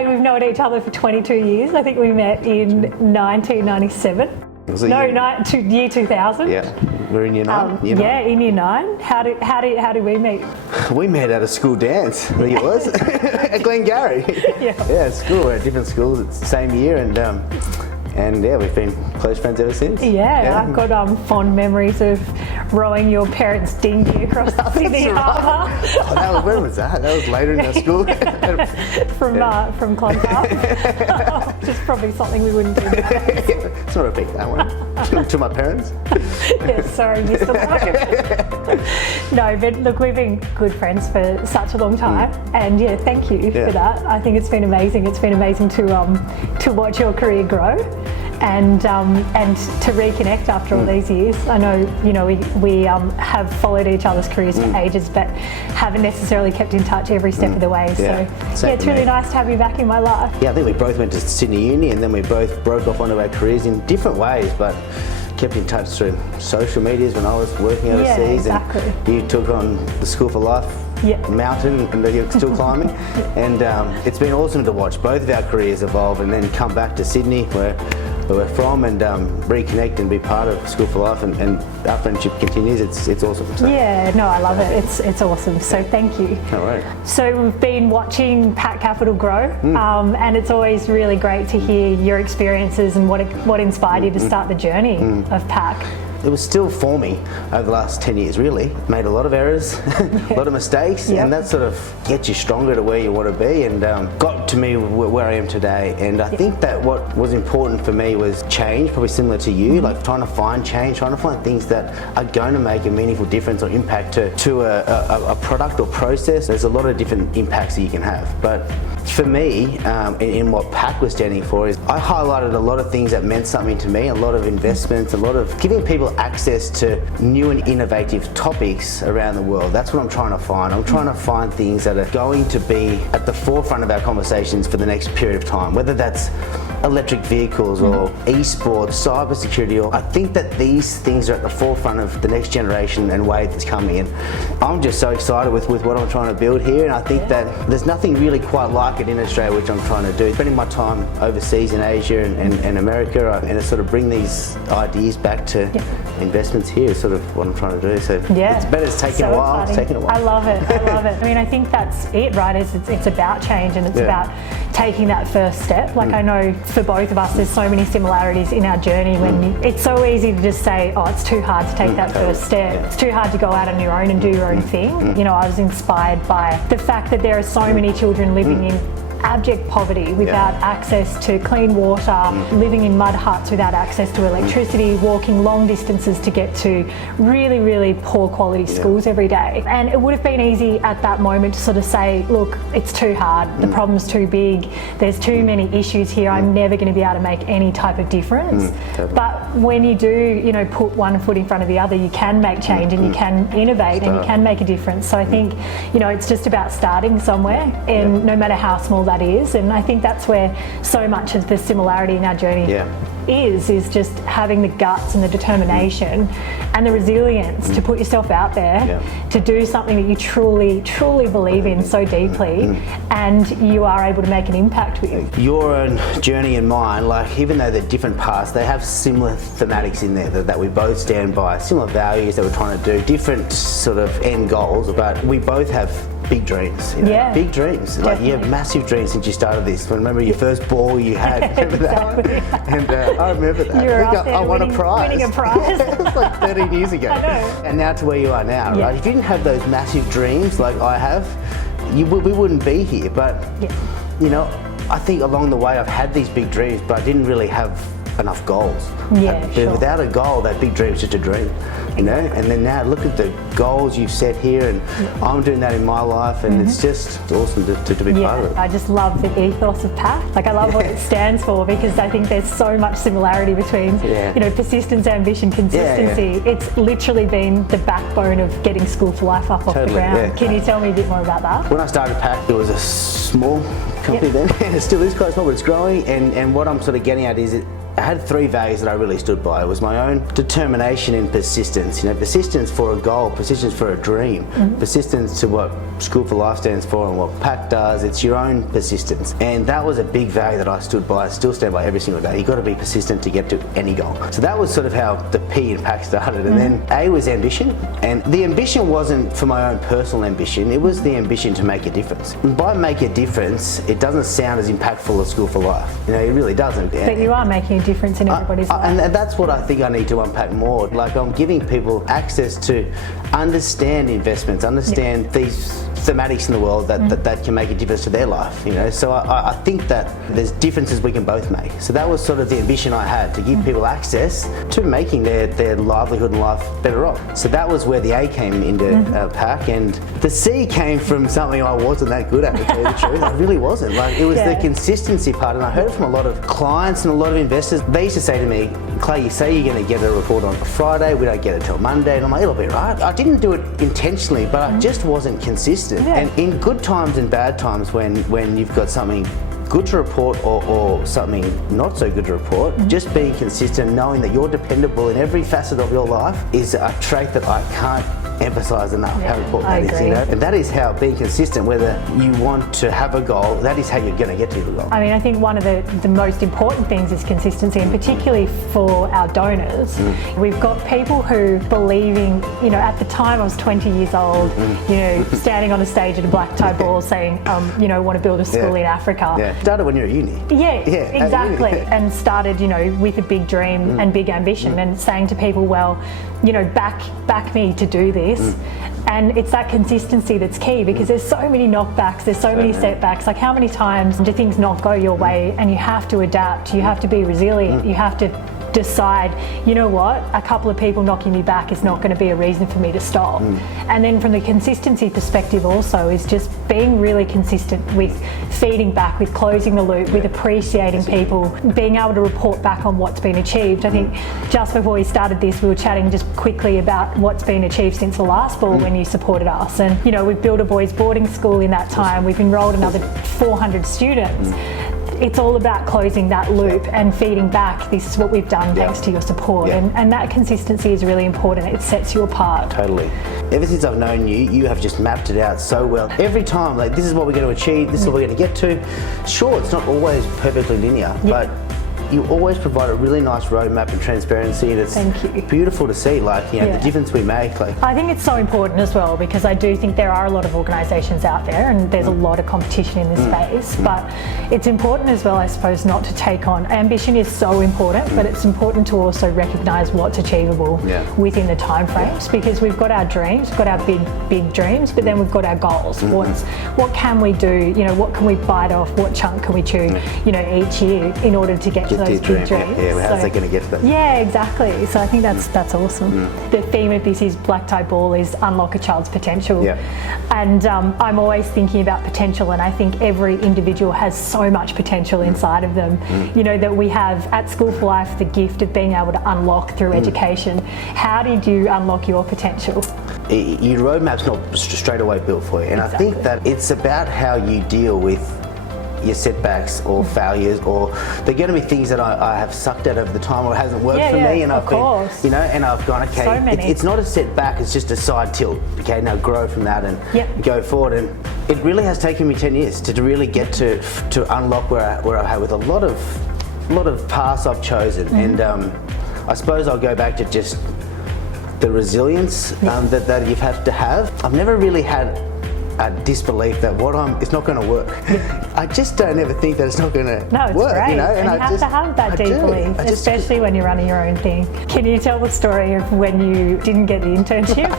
say we've known each other for 22 years. I think we met in 1997. Year 2000. Yeah, we're in year 9. Yeah, in year 9. How did we meet? We met at a school dance, I think it was, at Glengarry. Yeah, school. We're at different schools. It's the same year, and yeah, we've been close friends ever since. Yeah, I've got fond memories of rowing your parents' dinghy across the Sydney Harbour. Oh, when was that? That was later in our school. From Claytons. Which is probably something we wouldn't do now. It's not a big that one. To my parents. Yeah, sorry, missed the one. No, but look, we've been good friends for such a long time, and yeah, thank you for that. I think it's been amazing. It's been amazing to watch your career grow. And to reconnect after all these years. I know, we have followed each other's careers for ages, but haven't necessarily kept in touch every step of the way. So it's really nice to have you back in my life. Yeah, I think we both went to Sydney Uni, and then we both broke off onto our careers in different ways, but kept in touch through social medias when I was working overseas. Yeah, exactly. And you took on the School for Life mountain, and you're still climbing. And it's been awesome to watch both of our careers evolve, and then come back to Sydney, where we're from, and reconnect and be part of School for Life, and our friendship continues. It's awesome. So. Yeah, no, I love it. It's awesome. So thank you. All right. So we've been watching Pack Capital grow, and it's always really great to hear your experiences and what inspired you to start the journey of Pack. It was still forming over the last 10 years, really. Made a lot of errors, a lot of mistakes, and that sort of gets you stronger to where you want to be, and got to me where I am today. And I think that what was important for me was change, probably similar to you, like trying to find change, trying to find things that are going to make a meaningful difference or impact to a product or process. There's a lot of different impacts that you can have. But for me, in what PAC was standing for, is I highlighted a lot of things that meant something to me, a lot of investments, a lot of giving people access to new and innovative topics around the world. That's what I'm trying to find. I'm trying to find things that are going to be at the forefront of our conversations for the next period of time, whether that's electric vehicles or esports, cybersecurity. Or I think that these things are at the forefront of the next generation and wave that's coming in. I'm just so excited with what I'm trying to build here, and I think that there's nothing really quite like it in Australia, which I'm trying to do. Spending my time overseas in Asia and America, and to sort of bring these ideas back to investments here is sort of what I'm trying to do. So it's better. It's taking a while. It's taking a while. I love it. I love it. I mean, I think that's it, right? It's about change, and it's about taking that first step. Like I know for both of us, there's so many similarities in our journey. When it's so easy to just say, oh, it's too hard to take that first step. It's too hard to go out on your own and do your own thing. You know, I was inspired by the fact that there are so many children living in abject poverty without access to clean water, living in mud huts without access to electricity, walking long distances to get to really, really poor quality schools every day. And it would have been easy at that moment to sort of say, look, it's too hard, the problem's too big, there's too many issues here, I'm never going to be able to make any type of difference. But when you do, you know, put one foot in front of the other, you can make change and you can innovate and you can make a difference. So I think, you know, it's just about starting somewhere, and no matter how small that is. And I think that's where so much of the similarity in our journey is just having the guts and the determination and the resilience to put yourself out there to do something that you truly, truly believe in so deeply, and you are able to make an impact with. Your own journey and mine, like even though they're different paths, they have similar thematics in there that we both stand by, similar values that we're trying to do, different sort of end goals, but we both have big dreams, you know? Big dreams. Like you have massive dreams since you started this. I remember your first ball you had. Remember that? And I remember that. I won a prize. Winning a prize. It was like 13 years ago. I know. And now to where you are now, right? If you didn't have those massive dreams like I have, we wouldn't be here. But you know, I think along the way I've had these big dreams, but I didn't really have enough goals. Without a goal, that big dream is just a dream, you know. And then now look at the goals you've set here, and I'm doing that in my life, and it's just awesome to be part of it. I just love the ethos of PAC. Like I love what it stands for, because I think there's so much similarity between you know, persistence, ambition, consistency. It's literally been the backbone of getting School for Life up off the ground. Can you tell me a bit more about that? When I started PAC, it was a small company then, and it still is quite small, but it's growing. And what I'm sort of getting at is I had 3 values that I really stood by. It was my own determination and persistence. Persistence for a goal, persistence for a dream, persistence to what School for Life stands for and what PAC does. It's your own persistence. And that was a big value that I stood by, I still stand by every single day. You've got to be persistent to get to any goal. So that was sort of how the P in PAC started. And then A was ambition. And the ambition wasn't for my own personal ambition, it was the ambition to make a difference. And by make a difference, it doesn't sound as impactful as School for Life. It really doesn't. But you are making a difference in everybody's life. And that's what I think I need to unpack more. Like, I'm giving people access to understand investments, understand these thematics in the world that can make a difference to their life. So I think that there's differences we can both make. So that was sort of the ambition I had, to give people access to making their livelihood and life better off. So that was where the A came into PAC, and the C came from something I wasn't that good at, to tell you the truth. I really wasn't. Like, it was the consistency part, and I heard it from a lot of clients and a lot of investors. They used to say to me, Clay, you say you're going to get a report on Friday, we don't get it till Monday, and I'm like, it'll be right. I didn't do it intentionally, but I just wasn't consistent. And in good times and bad times, when you've got something good to report or something not so good to report, just being consistent, knowing that you're dependable in every facet of your life, is a trait that I can't emphasize enough how important that is. And that is how being consistent, whether you want to have a goal, that is how you're going to get to the goal. I mean, I think one of the most important things is consistency, and particularly for our donors. We've got people who believing, at the time I was 20 years old, standing on a stage at a black tie ball saying, want to build a school in Africa. Started when you were at uni. Exactly. And started, with a big dream and big ambition, and saying to people, well, back me to do this. And it's that consistency that's key, because there's so many knockbacks, there's so many setbacks. Like, how many times do things not go your way, and you have to adapt, you have to be resilient, you have to decide, you know what, a couple of people knocking me back is not going to be a reason for me to stop. And then from the consistency perspective also is just being really consistent with feeding back, with closing the loop, with appreciating people, being able to report back on what's been achieved. I think just before we started this, we were chatting just quickly about what's been achieved since the last ball when you supported us. And we've built a boys' boarding school in that time, we've enrolled another 400 students. It's all about closing that loop and feeding back, this is what we've done thanks to your support. And that consistency is really important. It sets you apart. Totally. Ever since I've known you, you have just mapped it out so well. Every time, like, this is what we're going to achieve, this is what we're going to get to. Sure, it's not always perfectly linear, but you always provide a really nice roadmap and transparency, and it's beautiful to see, like, the difference we make. Like, I think it's so important as well, because I do think there are a lot of organisations out there, and there's a lot of competition in this space, but it's important as well, I suppose, not to take on. Ambition is so important, but it's important to also recognise what's achievable within the timeframes, because we've got our dreams, we've got our big dreams, but then we've got our goals. What can we do? What can we bite off? What chunk can we chew? Each year in order to get to those big dreams. How's that going to get to that? Yeah, exactly. So I think that's awesome. The theme of this is Black Tie Ball is unlock a child's potential. And I'm always thinking about potential, and I think every individual has so much potential inside of them. That we have at School for Life the gift of being able to unlock through education. How did you unlock your potential? Your roadmap's not straight away built for you, and I think that it's about how you deal with your setbacks or failures, or they're going to be things that I have sucked at over the time, or it hasn't worked for me, and I've been, and I've gone, okay, it's not a setback, it's just a side tilt. Okay, now grow from that and go forward. And it really has taken me 10 years to really get to unlock where I have with a lot of paths I've chosen, and I suppose I'll go back to just the resilience that you have to have. I've never really had a disbelief that it's not going to work. I just don't ever think that it's not going to work. No, it's great. And you have to have that deep belief, especially when you're running your own thing. Can you tell the story of when you didn't get the internship?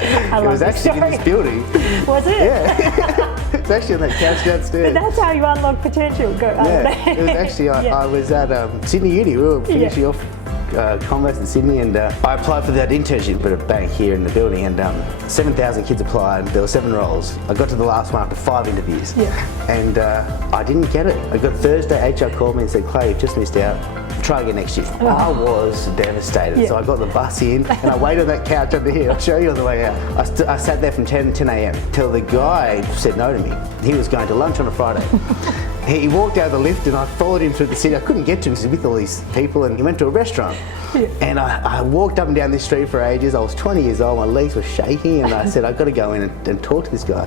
It was actually in this building. Was it? Yeah. It's actually on that couch downstairs. But that's how you unlock potential. It was actually, I was at Sydney Uni. We were finishing off Commerce in Sydney, and I applied for that internship at a bank here in the building, and 7,000 kids applied. There were 7 roles. I got to the last one after 5 interviews, and I didn't get it. I got Thursday, HR called me and said, Clay, you've just missed out. Try again next year. I was devastated. So I got the bus in and I waited on that couch under here. I'll show you on the way out. I sat there from 10 a.m. till the guy said no to me. He was going to lunch on a Friday. he walked out of the lift and I followed him through the city. I couldn't get to him because he was with all these people, and he went to a restaurant. And I walked up and down this street for ages. I was 20 years old, my legs were shaking, and I said, I've got to go in and talk to this guy.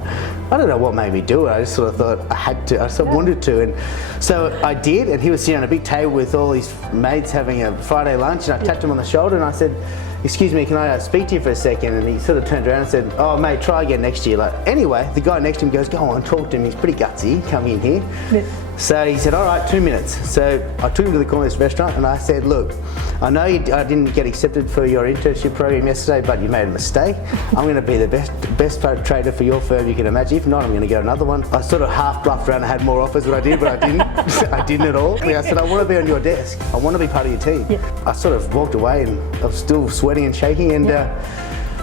I don't know what made me do it. I just sort of thought I had to, I sort of wanted to. And so I did, and he was sitting on a big table with all his mates having a Friday lunch, and I tapped him on the shoulder and I said, excuse me, can I speak to you for a second? And he sort of turned around and said, oh mate, try again next year. Like, anyway, the guy next to him goes, go on, talk to him, he's pretty gutsy, come in here. So he said, all right, 2 minutes. So I took him to the corner of this restaurant and I said, look, I know I didn't get accepted for your internship program yesterday, but you made a mistake. I'm going to be the best trader for your firm you can imagine. If not, I'm going to get another one. I sort of half bluffed around and had more offers than I did, but I didn't. I didn't at all. I said, I want to be on your desk. I want to be part of your team. I sort of walked away and I was still sweating and shaking. And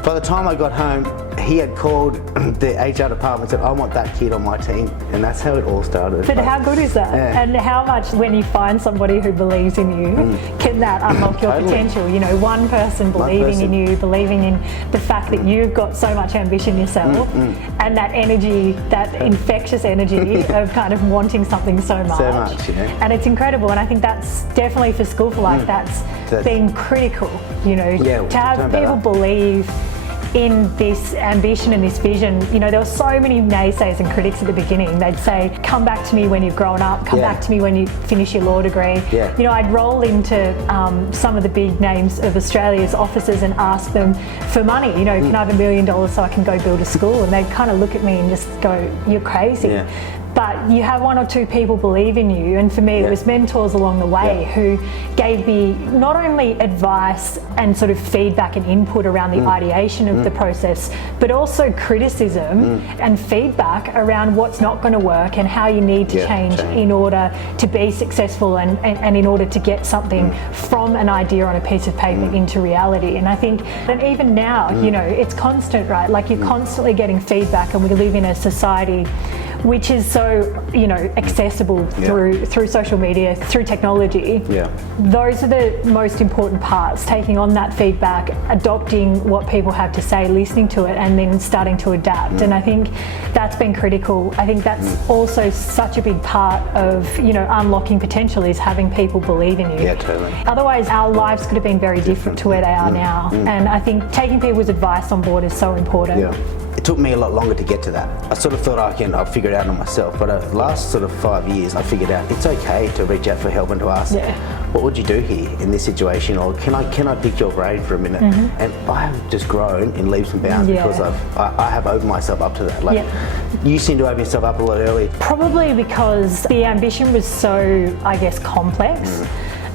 by the time I got home, he had called the HR department and said, I want that kid on my team. And that's how it all started. But how good is that? And how much, when you find somebody who believes in you, can that unlock your potential? You know, one person believing in you, believing in the fact that you've got so much ambition yourself, and that energy, that infectious energy of kind of wanting something so much. So much, And it's incredible. And I think that's definitely for School for Life, that's been critical, you know, to have people believe in this ambition and this vision. You know, there were so many naysayers and critics at the beginning. They'd say, come back to me when you've grown up, come back to me when you finish your law degree. You know, I'd roll into some of the big names of Australia's offices and ask them for money. You know, can I have $1 million so I can go build a school? And they'd kind of look at me and just go, you're crazy. But you have one or two people believe in you, and for me it was mentors along the way who gave me not only advice and sort of feedback and input around the ideation of the process, but also criticism and feedback around what's not going to work and how you need to change in order to be successful and in order to get something from an idea on a piece of paper into reality. And I think that even now, you know, it's constant, right? Like, you're constantly getting feedback, and we live in a society which is so, you know, accessible through social media, through technology. Those are the most important parts, taking on that feedback, adopting what people have to say, listening to it, and then starting to adapt. And I think that's been critical. I think that's also such a big part of, you know, unlocking potential, is having people believe in you. Otherwise, our lives could have been very different to where they are now. And I think taking people's advice on board is so important. It took me a lot longer to get to that. I sort of thought I'll figure it out on myself, but the last sort of 5 years I figured out it's okay to reach out for help and to ask, what would you do here in this situation, or can I pick your brain for a minute? And I have just grown in leaps and bounds because I have opened myself up to that. Like, you seem to open yourself up a lot earlier. Probably because the ambition was so, I guess, complex.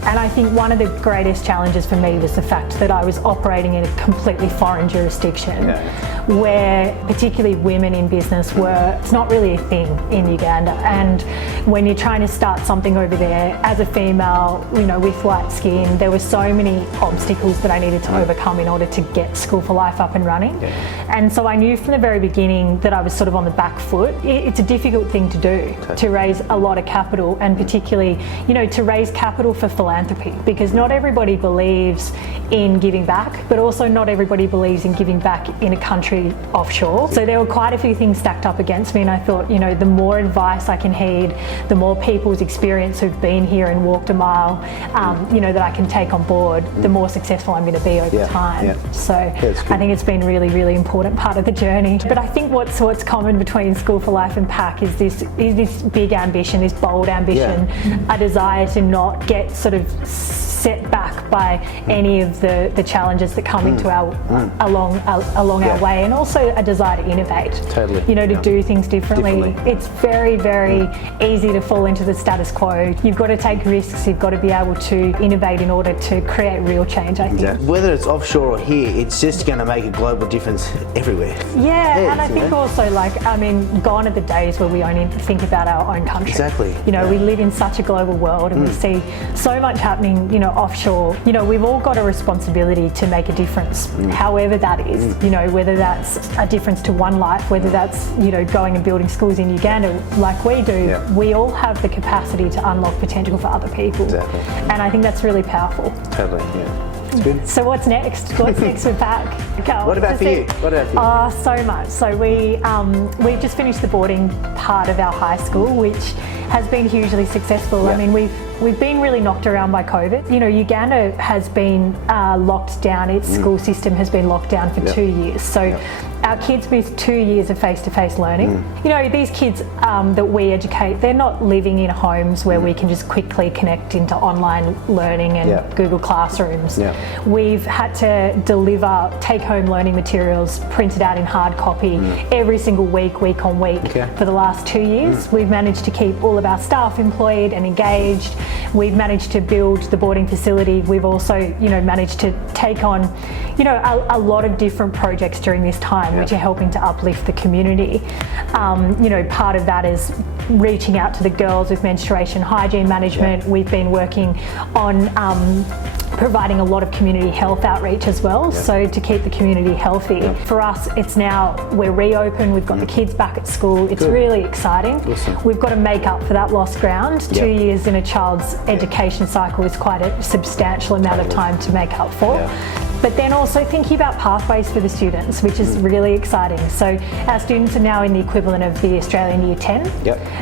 And I think one of the greatest challenges for me was the fact that I was operating in a completely foreign jurisdiction where particularly women in business were, it's not really a thing in Uganda. And when you're trying to start something over there as a female, you know, with light skin, there were so many obstacles that I needed to overcome in order to get School for Life up and running. And so I knew from the very beginning that I was sort of on the back foot. It's a difficult thing to do, to raise a lot of capital, and particularly, you know, to raise capital for philanthropy, because not everybody believes in giving back, but also not everybody believes in giving back in a country offshore. So there were quite a few things stacked up against me, and I thought, you know, the more advice I can heed, the more people's experience who've been here and walked a mile, you know, that I can take on board, the more successful I'm going to be over time. So I think it's been really, really important part of the journey. But I think what's common between School for Life and PAC is this big ambition, this bold ambition, a desire to not get sort of set back by any of the challenges that come into our along our way, and also a desire to innovate. You know, to do things differently. It's very, very easy to fall into the status quo. You've got to take risks. You've got to be able to innovate in order to create real change, I think. Whether it's offshore or here, it's just going to make a global difference everywhere. And I think also, like, I mean, gone are the days where we only think about our own country. You know, we live in such a global world, and we see so much happening, you know, offshore. You know, we've all got a responsibility to make a difference, however that is. You know, whether that's a difference to one life, whether that's, you know, going and building schools in Uganda like we do. We all have the capacity to unlock potential for other people. And I think that's really powerful. It's good. So what's next? What's next with PAC? What about for you? Oh, so much. So we've just finished the boarding part of our high school, which has been hugely successful. I mean, we've been really knocked around by COVID. You know, Uganda has been locked down. Its school system has been locked down for 2 years. So our kids missed 2 years of face-to-face learning. You know, these kids that we educate, they're not living in homes where we can just quickly connect into online learning and Google Classrooms. We've had to deliver take-home learning materials printed out in hard copy every single week on week for the last 2 years. We've managed to keep all of our staff employed and engaged. We've managed to build the boarding facility. We've also, you know, managed to take on, you know, a lot of different projects during this time, which are helping to uplift the community. You know, part of that is reaching out to the girls with menstruation hygiene management. We've been working on providing a lot of community health outreach as well, so to keep the community healthy. For us, it's now, we're reopened, we've got the kids back at school. It's really exciting. We've got to make up for that lost ground. 2 years in a child's education cycle is quite a substantial amount of time to make up for. But then also thinking about pathways for the students, which is really exciting. So our students are now in the equivalent of the Australian Year 10.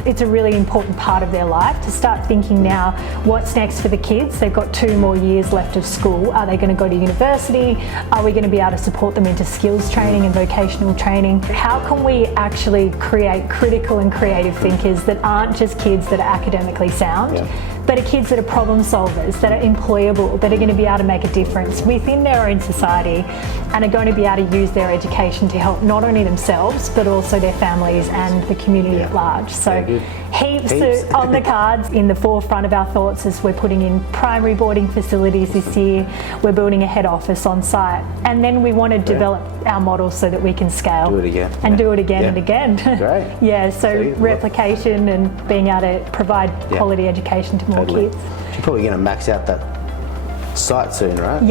It's a really important part of their life to start thinking now, what's next for the kids? They've got 2 more years left of school. Are they going to go to university? Are we going to be able to support them into skills training and vocational training? How can we actually create critical and creative thinkers that aren't just kids that are academically sound, but are kids that are problem solvers, that are employable, that are going to be able to make a difference within their own society and are going to be able to use their education to help not only themselves but also their families and the community at large. So heaps on the cards. In the forefront of our thoughts as we're putting in primary boarding facilities this year. We're building a head office on site, and then we want to develop our model so that we can scale do it again and again. Great. So replication and being able to provide quality education to more kids. You're probably going to max out that site soon, right?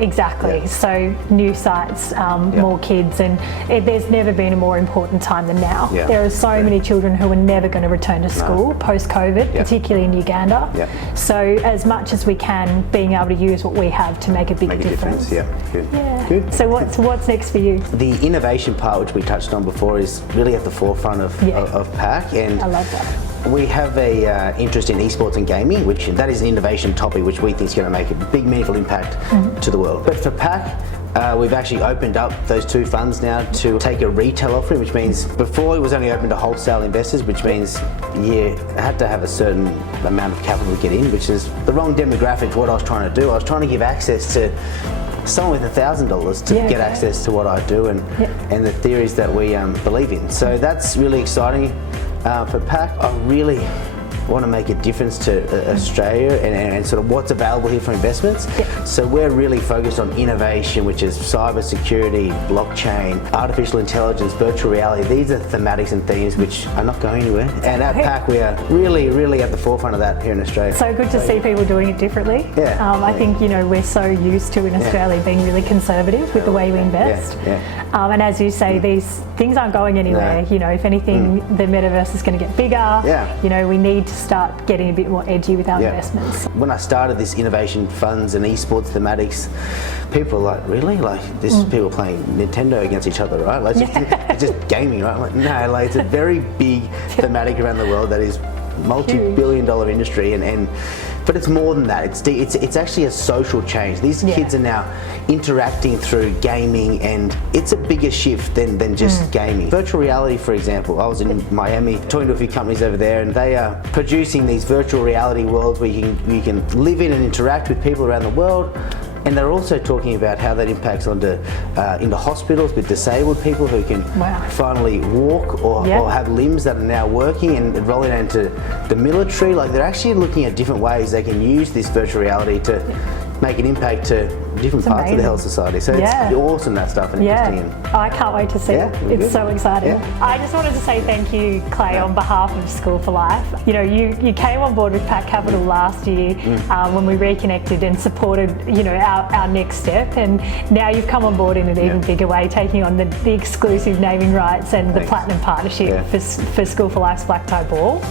Exactly. So new sites, more kids, and there's never been a more important time than now. There are so many children who are never going to return to school post-COVID, particularly in Uganda. So as much as we can, being able to use what we have to make a big difference. Good. So what's next for you? The innovation part, which we touched on before, is really at the forefront of PAC, and I love that. We have a interest in esports and gaming, which that is an innovation topic which we think is going to make a big, meaningful impact to the world. But for PAC, we've actually opened up those 2 funds now to take a retail offering, which means before it was only open to wholesale investors, which means you had to have a certain amount of capital to get in, which is the wrong demographic for what I was trying to do. I was trying to give access to someone with $1,000 to get access to what I do and the theories that we believe in. So that's really exciting. For PAC, I really want to make a difference to Australia and sort of what's available here for investments. So we're really focused on innovation, which is cyber security, blockchain, artificial intelligence, virtual reality. These are thematics and themes which are not going anywhere. And at PAC, we are really at the forefront of that here in Australia. So good to see people doing it differently. I think, you know, we're so used to in Australia being really conservative with the way we invest. And as you say, these things aren't going anywhere. You know, if anything, the metaverse is going to get bigger. You know, we need to start getting a bit more edgy with our investments. When I started this innovation funds and esports thematics, people were like, really? Like, this is people playing Nintendo against each other, right? Like, it's just gaming, right? I'm like, no, like, it's a very big thematic around the world that is multi-billion-dollar industry, but it's more than that. It's actually a social change. These kids are now interacting through gaming, and it's a bigger shift than just gaming. Virtual reality, for example, I was in Miami talking to a few companies over there, and they are producing these virtual reality worlds where you can live in and interact with people around the world. And they're also talking about how that impacts into hospitals with disabled people who can finally walk or have limbs that are now working, and rolling into the military. Like, they're actually looking at different ways they can use this virtual reality to make an impact to different parts of the health society. So it's awesome, that stuff, and interesting. I can't wait to see it. It's so exciting. I just wanted to say thank you, Clay, on behalf of School for Life. You know, you came on board with PAC Capital last year when we reconnected and supported, you know, our next step, and now you've come on board in an even bigger way, taking on the exclusive naming rights and the Platinum Partnership for School for Life's Black Tie Ball.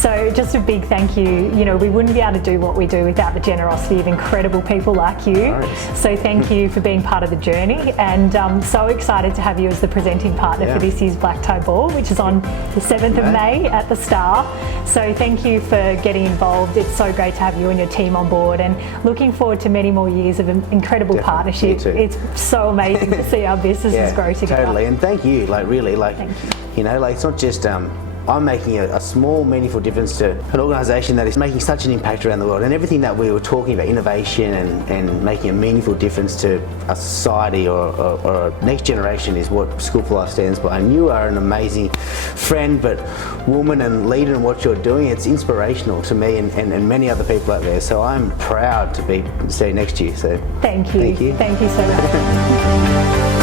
So just a big thank you. You know, we wouldn't be able to do what we do without the generosity of incredible people like you. Nice. So thank you for being part of the journey, and so excited to have you as the presenting partner for this year's Black Tie Ball, which is on the 7th of May at the Star. So thank you for getting involved. It's so great to have you and your team on board, and looking forward to many more years of an incredible partnership. It's so amazing to see our businesses grow together. Totally, and thank you, like really, like, Thank you know, like it's not just I'm making a small, meaningful difference to an organisation that is making such an impact around the world, and everything that we were talking about, innovation and making a meaningful difference to a society or a next generation, is what School for Life stands by. And you are an amazing friend, but woman and leader in what you're doing. It's inspirational to me and many other people out there. So I'm proud to be sitting next to you. So thank you. Thank you. Thank you so much.